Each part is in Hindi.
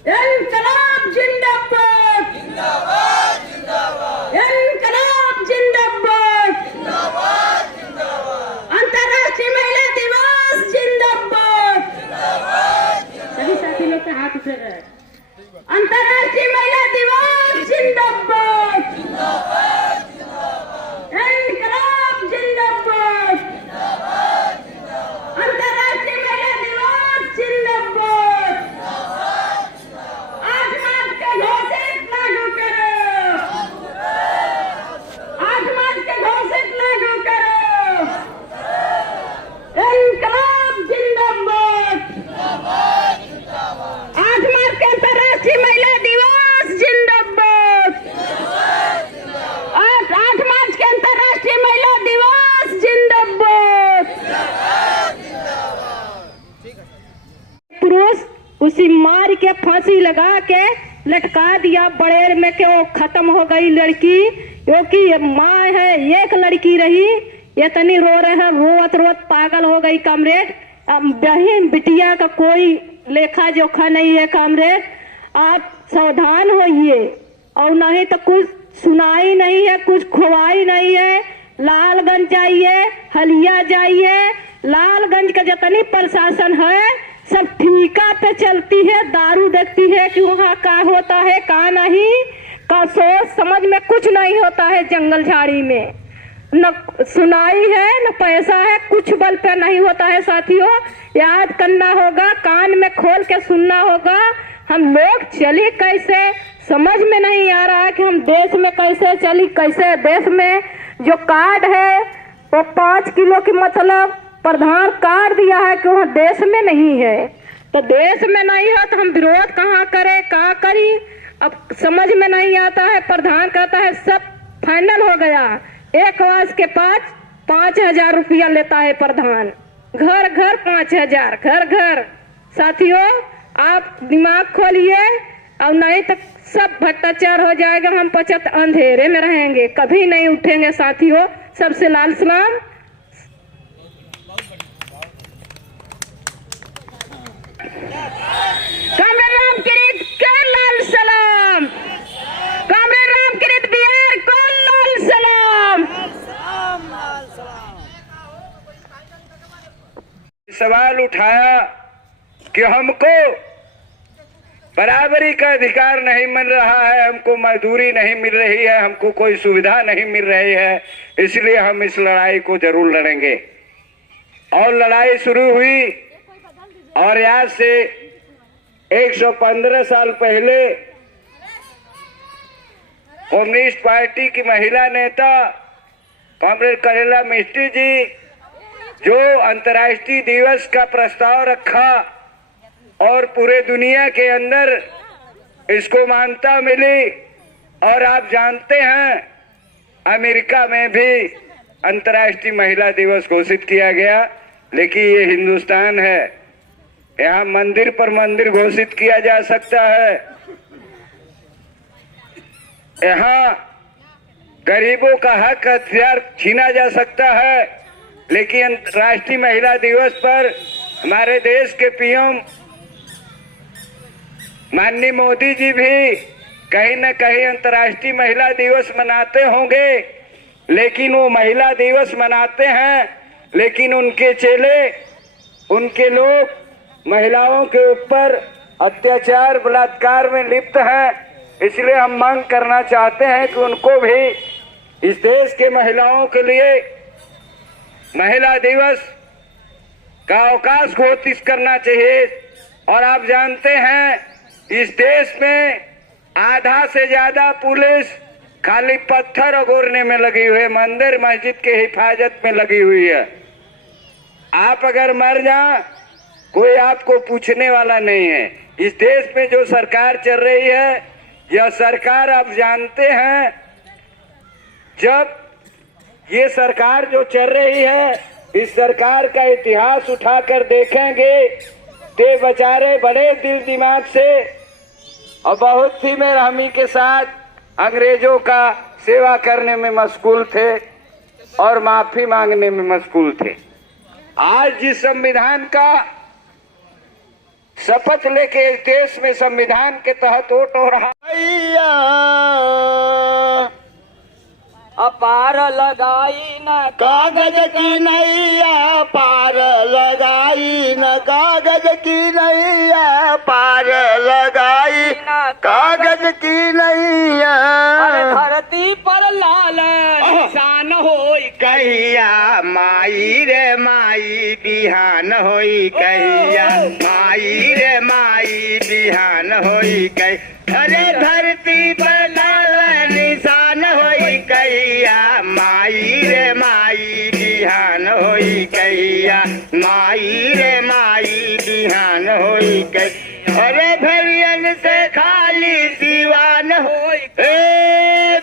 इनकलाब जिंदाबाद जिंदाबाद जिंदाबाद, इनकलाब जिंदाबाद जिंदाबाद जिंदाबाद, अंतर्राष्ट्रीय महिला दिवस जिंदाबाद जिंदाबाद। सभी साथी लोग का हाथ उठे रहे। अंतर्राष्ट्रीय महिला दिवस जिंदाबाद जिंदाबाद जिंदाबाद, इनकलाब जिंदाबाद जिंदाबाद जिंदाबाद, अंतर्राष्ट्रीय महिला दिवस जिंदाबाद। उसी मार के फांसी लगा के लटका दिया बड़ेर में के वो खत्म हो गई लड़की, क्योंकि माँ है एक लड़की रही, इतनी रो रहे हैं, रोत रोत पागल हो गई कामरेड। बहन बिटिया का कोई लेखा जोखा नहीं है कामरेड, आप सावधान होइए। और नहीं तो कुछ सुनाई नहीं है, कुछ खुआई नहीं है। लालगंज जाइए, हलिया जाइए, लालगंज का जितनी प्रशासन है सब ठीका पे चलती है, दारू देखती है कि वहाँ का होता है का नहीं, का सोच समझ में कुछ नहीं होता है। जंगल झाड़ी में न सुनाई है न पैसा है, कुछ बल पे नहीं होता है। साथियों याद करना होगा, कान में खोल के सुनना होगा। हम लोग चली कैसे, समझ में नहीं आ रहा है कि हम देश में कैसे चली, कैसे देश में जो कार्ड है वो 5 किलो की मतलब प्रधान कार्ड दिया है कि वह देश में नहीं है। तो देश में नहीं है तो हम विरोध कहाँ करें, कहाँ करी, अब समझ में नहीं आता है। प्रधान कहता है सब फाइनल हो गया, एक वर्ष के 5,000 रुपया लेता है प्रधान, घर घर 5,000, घर घर। साथियों आप दिमाग खोलिए, और नहीं तो सब भ्रष्टाचार हो जाएगा, हम पचत अंधेरे में रहेंगे, कभी नहीं उठेंगे। साथियों सबसे लाल सलाम। कामरेड रामकिरीट को लाल सलाम, कामरेड रामकिरीट बिहार को लाल सलाम। सवाल उठाया कि हमको बराबरी का अधिकार नहीं मिल रहा है, हमको मजदूरी नहीं मिल रही है, हमको कोई सुविधा नहीं मिल रही है, इसलिए हम इस लड़ाई को जरूर लड़ेंगे। और लड़ाई शुरू हुई, और आज से 115 साल पहले कम्युनिस्ट पार्टी की महिला नेता कॉमरेड करेला मिस्त्री जी जो अंतर्राष्ट्रीय दिवस का प्रस्ताव रखा और पूरे दुनिया के अंदर इसको मान्यता मिली। और आप जानते हैं अमेरिका में भी अंतर्राष्ट्रीय महिला दिवस घोषित किया गया, लेकिन ये हिंदुस्तान है, यहाँ मंदिर पर मंदिर घोषित किया जा सकता है, यहाँ गरीबों का हक हथियार छीना जा सकता है। लेकिन अंतर्राष्ट्रीय महिला दिवस पर हमारे देश के पीएम माननीय मोदी जी भी कहीं न कहीं अंतर्राष्ट्रीय महिला दिवस मनाते होंगे, लेकिन वो महिला दिवस मनाते हैं, लेकिन उनके चेले, उनके लोग महिलाओं के ऊपर अत्याचार बलात्कार में लिप्त हैं। इसलिए हम मांग करना चाहते हैं कि उनको भी इस देश के महिलाओं के लिए महिला दिवस का अवकाश घोषित करना चाहिए। और आप जानते हैं इस देश में आधा से ज्यादा पुलिस खाली पत्थर अगोरने में लगी हुई है, मंदिर मस्जिद के हिफाजत में लगी हुई है। आप अगर मर जाए कोई आपको पूछने वाला नहीं है। इस देश में जो सरकार चल रही है, यह सरकार आप जानते हैं, जब ये सरकार जो चल रही है, इस सरकार का इतिहास उठाकर देखेंगे तो बेचारे बड़े दिल दिमाग से और बहुत ही मेहरमी के साथ अंग्रेजों का सेवा करने में मशगूल थे और माफी मांगने में मशगूल थे। आज जिस संविधान का शपथ लेके इस देश में संविधान के तहत वोट हो रहा। अपार लगाई न कागज की नैया पार लगाई न कागज की नैया पार लगाई कागज की नैया धरती पर लाल निशान होई कहिया माई रे माई बिहान होई कहिया माई रे माई बिहान होई कही अरे धरती पर लाल निशान होई कहिया माई रे माई बिहान होई कहिया माई रे माई बिहान होई कही अरे भेड़ियन से खाली सिवान होई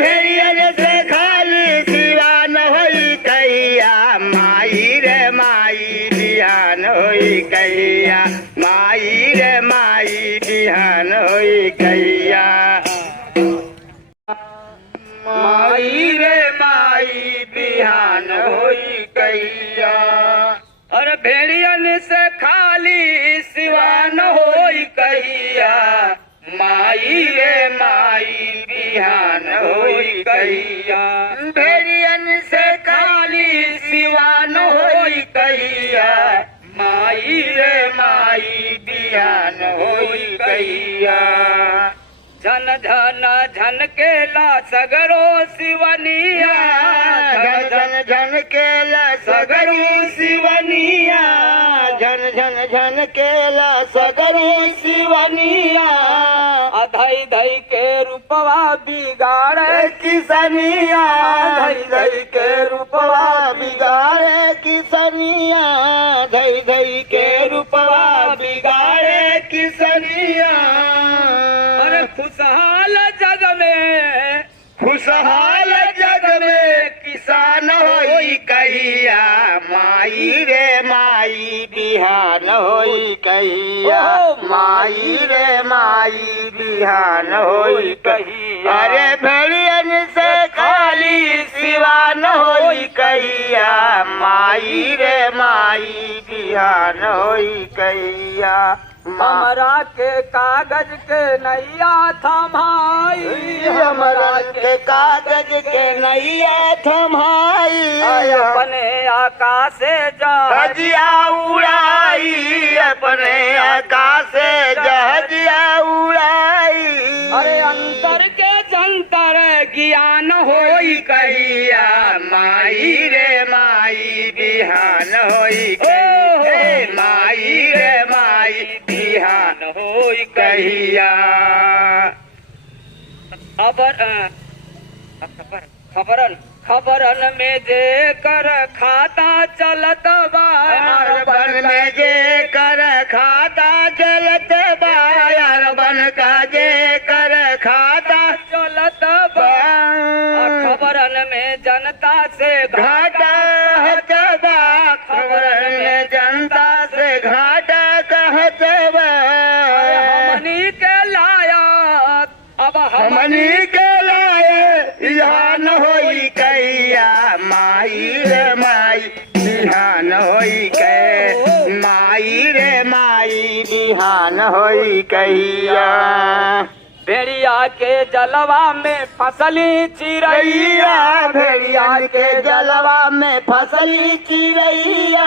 भेड़ियन से खाली सिवान होई कहिया माई रे माई बिहान होई कहिया माई रे माई बिहान होई कहिया माई रे माई बिहान होई कहिया और भेड़ियन से खाली सिवान होई कहिया माई रे माई बिहान होई कहिया भेड़ियन से खाली सिवान होई कहिया माई रे माई बिहान होई कहिया झन झन झन केला सगरो सिवनिया झन झन झन केला सगरू सिवनिया झन झन झन केला सगरू सिवनिया धई धई के रूपवा बिगाड़े किसनिया धई धई के रूपवा बिगाड़े किसनिया धई धई के रूपवा बिगाड़े किसनिया अरे खुशहाल जग में खुशहाल जग में किसान होई कहिया माई रे माई बिहान होई कहिया माई रे माई बिहान होई कहिया अरे भेड़ियन से खाली सिवान होई कहिया माई रे माई बिहान होई कहिया हमरा के कागज के नैया थमाई हमरा के कागज के नैया थमाई अपने आकाश जहाजिया उड़ाई अपने आकाश जहाजिया उड़ाई अरे अंतर के जंतर ज्ञान होई कहिया माई रे माई बिहान होई कहिया माई रे माई बिहान होई कहिया खबरन में जे कर खाता चलत बा अरबन में जे कर खाता चलत बा अरबन का जे कर खाता चलत बा खबरन में जनता से घाटा कहत बा खबरन में जनता से घाटा कहत बा हमनी के लायक अब हमनी के लाए बिहान होई कहिया माई रे माई बिहान होई के माई रे माई बिहान होई कहिया भेड़िया के जलवा में फसली चिड़ैया भेड़िया के जलवा में फसली चिड़ैया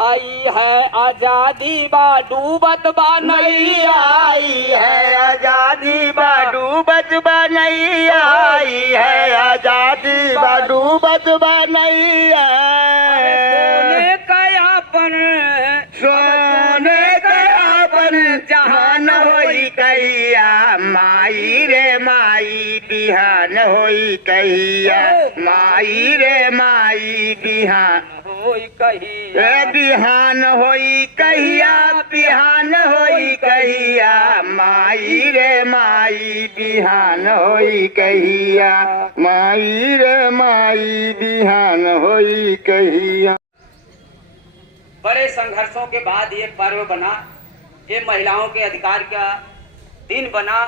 आई है आजादी बा डूबत बा नैया आई है आजादी बा डूबत बा नैया आई है आजादी बा डूबत बा नैया सोने कयापन सोने कयापन जहान होई कहिया माई रे माई बिहान होई कहिया माई रे माई बिहान होई कहिया बिहान होई कहिया बिहान होई कहिया माई रे माई बिहान होई कहिया माई रे माई बिहान होई कहिया। बड़े संघर्षों के बाद ये पर्व बना, ये महिलाओं के अधिकार का दिन बना।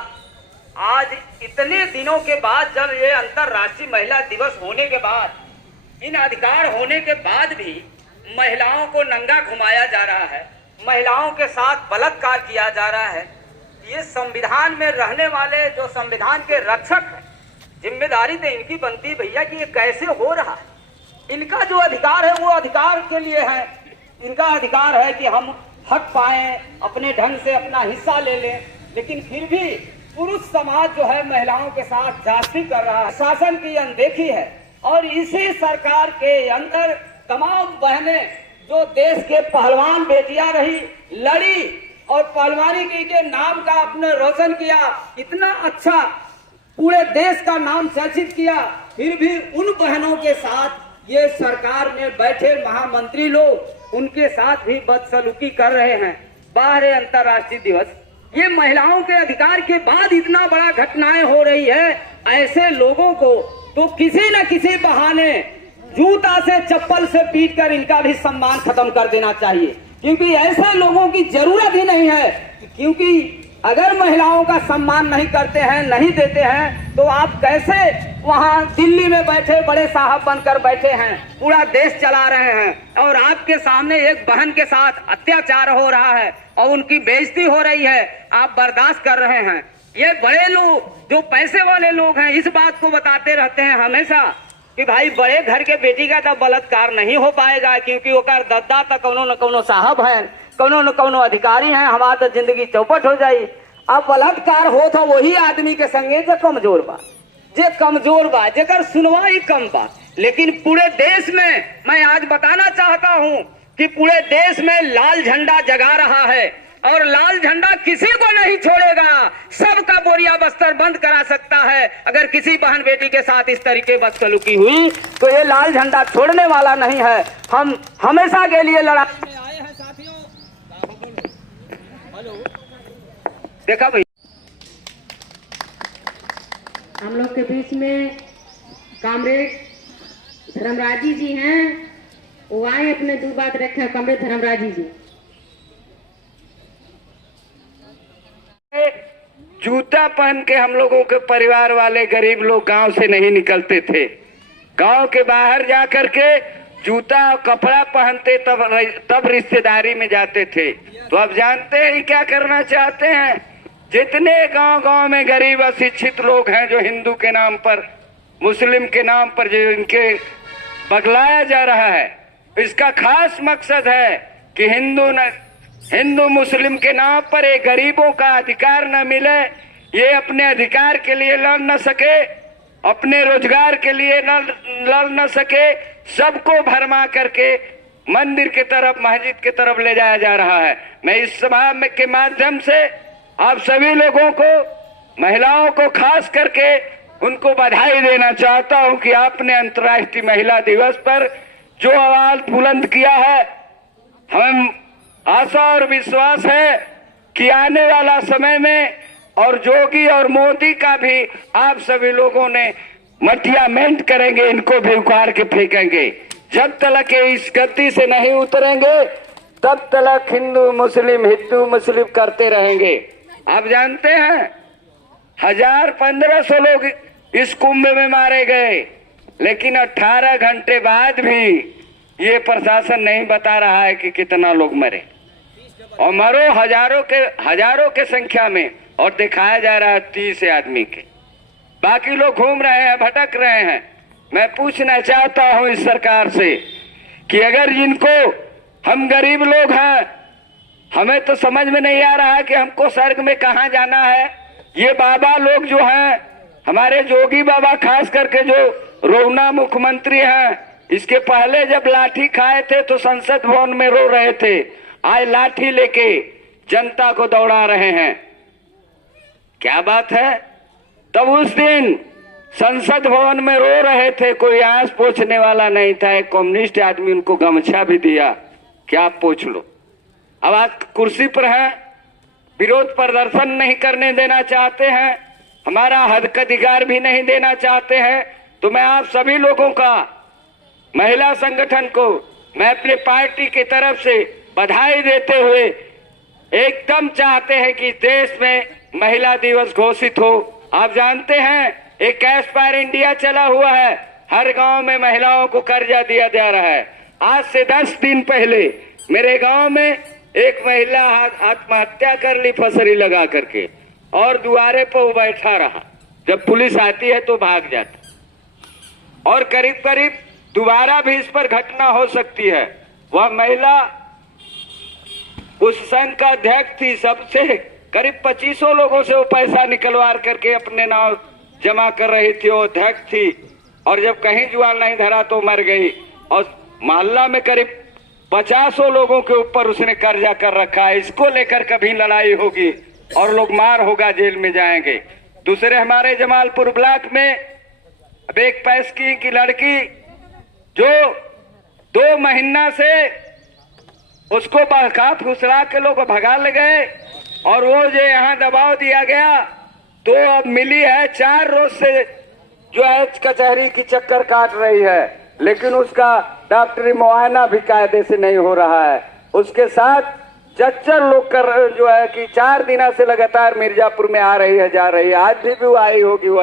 आज इतने दिनों के बाद जब ये अंतर्राष्ट्रीय महिला दिवस होने के बाद, इन अधिकार होने के बाद भी महिलाओं को नंगा घुमाया जा रहा है, महिलाओं के साथ बलात्कार किया जा रहा है। ये संविधान में रहने वाले जो संविधान के रक्षक हैं, जिम्मेदारी तो इनकी बनती भैया कि ये कैसे हो रहा है। इनका जो अधिकार है वो अधिकार के लिए है, इनका अधिकार है कि हम हक पाएं, अपने ढंग से अपना हिस्सा ले लें, लेकिन फिर भी पुरुष समाज जो है महिलाओं के साथ जाति कर रहा है। शासन की अनदेखी है और इसी सरकार के अंदर तमाम बहनें जो देश के पहलवान बेटियां रही, लड़ी और पहलवानी की के नाम का अपने रोशन किया, इतना अच्छा पूरे देश का नाम चर्चित किया, फिर भी उन बहनों के साथ ये सरकार में बैठे महामंत्री लोग उनके साथ भी बदसलूकी कर रहे हैं। 12 अंतर्राष्ट्रीय दिवस, ये महिलाओं के अधिकार के बाद इतना बड़ा घटनाएं हो रही है। ऐसे लोगों को तो किसी न किसी बहाने जूता से चप्पल से पीट कर इनका भी सम्मान खत्म कर देना चाहिए, क्योंकि ऐसे लोगों की जरूरत ही नहीं है। क्योंकि अगर महिलाओं का सम्मान नहीं करते हैं, नहीं देते हैं, तो आप कैसे वहां दिल्ली में बैठे बड़े साहब बनकर बैठे हैं, पूरा देश चला रहे हैं और आपके सामने एक बहन के साथ अत्याचार हो रहा है और उनकी बेइज्जती हो रही है, आप बर्दाश्त कर रहे हैं। ये बड़े लोग जो पैसे वाले लोग हैं इस बात को बताते रहते हैं हमेशा कि भाई बड़े घर के बेटी का तो बलात्कार नहीं हो पाएगा, क्योंकि ओकर दद्दा तो कौनो न कौनो साहब है, कौनो न कौनो अधिकारी हैं, हमारा तो जिंदगी चौपट हो जाई। अब बलात्कार हो तो वही आदमी के संगे जो कमजोर बा, जेकर सुनवाई कम बा। लेकिन पूरे देश में मैं आज बताना चाहता हूं कि पूरे देश में लाल झंडा जगा रहा है और लाल झंडा किसी को नहीं छोड़ेगा, सबका बोरिया बस्तर बंद करा सकता है। अगर किसी बहन बेटी के साथ इस तरीके बदसलूकी हुई तो ये लाल झंडा छोड़ने वाला नहीं है। हम हमेशा के लिए लड़ाई में आए हैं साथियों। देखा भाई, हम लोग के बीच में कामरेड धर्मराजी जी हैं, वो आए अपने दो बात रखे। कामरेड धर्मराजी जी। जूता पहन के हम लोगों के परिवार वाले गरीब लोग गांव से नहीं निकलते थे, गांव के बाहर जा करके जूता और कपड़ा पहनते तब रिश्तेदारी में जाते थे। तो अब जानते हैं क्या करना चाहते हैं। जितने गांव में गरीब अशिक्षित लोग हैं जो हिंदू के नाम पर, मुस्लिम के नाम पर जो इनके बगलाया जा रहा है, इसका खास मकसद है कि हिंदू मुस्लिम के नाम पर एक गरीबों का अधिकार न मिले, ये अपने अधिकार के लिए लड़ न सके, अपने रोजगार के लिए लड़ न सके, सबको भरमा करके मंदिर की तरफ, मस्जिद की तरफ ले जाया जा रहा है। मैं इस सभा के माध्यम से आप सभी लोगों को, महिलाओं को खास करके उनको बधाई देना चाहता हूं कि आपने अंतर्राष्ट्रीय महिला दिवस पर जो आवाज बुलंद किया है, हम आशा और विश्वास है कि आने वाला समय में और जोगी और मोदी का भी आप सभी लोगों ने मटियामेंट करेंगे, इनको भी उखाड़ के फेंकेंगे। जब तक इस गद्दी से नहीं उतरेंगे तब तक हिंदू मुस्लिम करते रहेंगे। आप जानते हैं 1000-1500 लोग इस कुंभ में मारे गए, लेकिन 18 घंटे बाद भी ये प्रशासन नहीं बता रहा है कि कितना लोग मरे, और मरो हजारों के संख्या में, और दिखाया जा रहा है 30 आदमी के। बाकी लोग घूम रहे हैं, भटक रहे हैं। मैं पूछना चाहता हूं इस सरकार से कि अगर जिनको, हम गरीब लोग हैं, हमें तो समझ में नहीं आ रहा है कि हमको स्वर्ग में कहां जाना है। ये बाबा लोग जो हैं, हमारे जोगी बाबा, खास करके जो रोहना मुख्यमंत्री हैं, इसके पहले जब लाठी खाए थे तो संसद भवन में रो रहे थे, आज लाठी लेके जनता को दौड़ा रहे हैं। क्या बात है। तब उस दिन संसद भवन में रो रहे थे, कोई आंस पोंछने वाला नहीं था। एक कम्युनिस्ट आदमी उनको गमछा भी दिया कि आप पोंछ लो। अब आज कुर्सी पर हैं, विरोध प्रदर्शन नहीं करने देना चाहते हैं, हमारा हद का अधिकार भी नहीं देना चाहते हैं। तो मैं आप सभी लोगों का, महिला संगठन को, मैं अपने पार्टी की तरफ से बधाई देते हुए एकदम चाहते हैं कि देश में महिला दिवस घोषित हो। आप जानते हैं एक कैश फॉर इंडिया चला हुआ है, हर गांव में महिलाओं को कर्जा दिया जा रहा है। आज से 10 दिन पहले मेरे गांव में एक महिला आत्महत्या कर ली फसरी लगा करके, और दुआरे पर वो बैठा रहा। जब पुलिस आती है तो भाग जाता। और करीब करीब दोबारा भी इस पर घटना हो सकती है। वह महिला उस संघ का अध्यक्ष थी, सबसे करीब 2500 लोगों से वो पैसा निकलवा करके अपने नाम जमा कर रही थी, वो अध्यक्ष थी। और जब कहीं जुआ नहीं धरा तो मर गई। और मोहल्ला में करीब 50 लोगों के ऊपर उसने कर्जा कर रखा है। इसको लेकर कभी लड़ाई होगी और लोग मार होगा, जेल में जाएंगे। दूसरे हमारे जमालपुर ब्लॉक में अब एक पैसकी की लड़की जो 2 महीना से उसको बहका फुसला के लोग भगा ले गए, और वो जो यहाँ दबाव दिया गया तो अब मिली है 4 रोज से जो है कचहरी की चक्कर काट रही है, लेकिन उसका डॉक्टरी मुआयना भी कायदे से नहीं हो रहा है। उसके साथ जच्चर लोग कर जो है कि 4 दिनों से लगातार मिर्जापुर में आ रही है, जा रही है। आज भी वो आई होगी, वो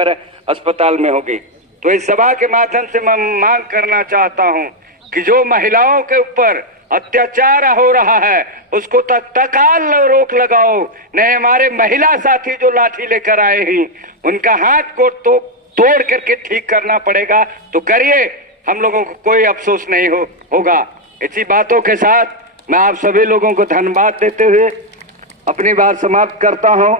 अस्पताल में होगी। तो इस सभा के माध्यम से मैं मांग करना चाहता हूं कि जो महिलाओं के ऊपर अत्याचार हो रहा है उसको तत्काल रोक लगाओ। नहीं हमारे महिला साथी जो लाठी लेकर आए हैं उनका हाथ को तोड़ करके ठीक करना पड़ेगा। तो करिए, हम लोगों को कोई अफसोस नहीं होगा। इसी बातों के साथ मैं आप सभी लोगों को धन्यवाद देते हुए अपनी बात समाप्त करता हूं।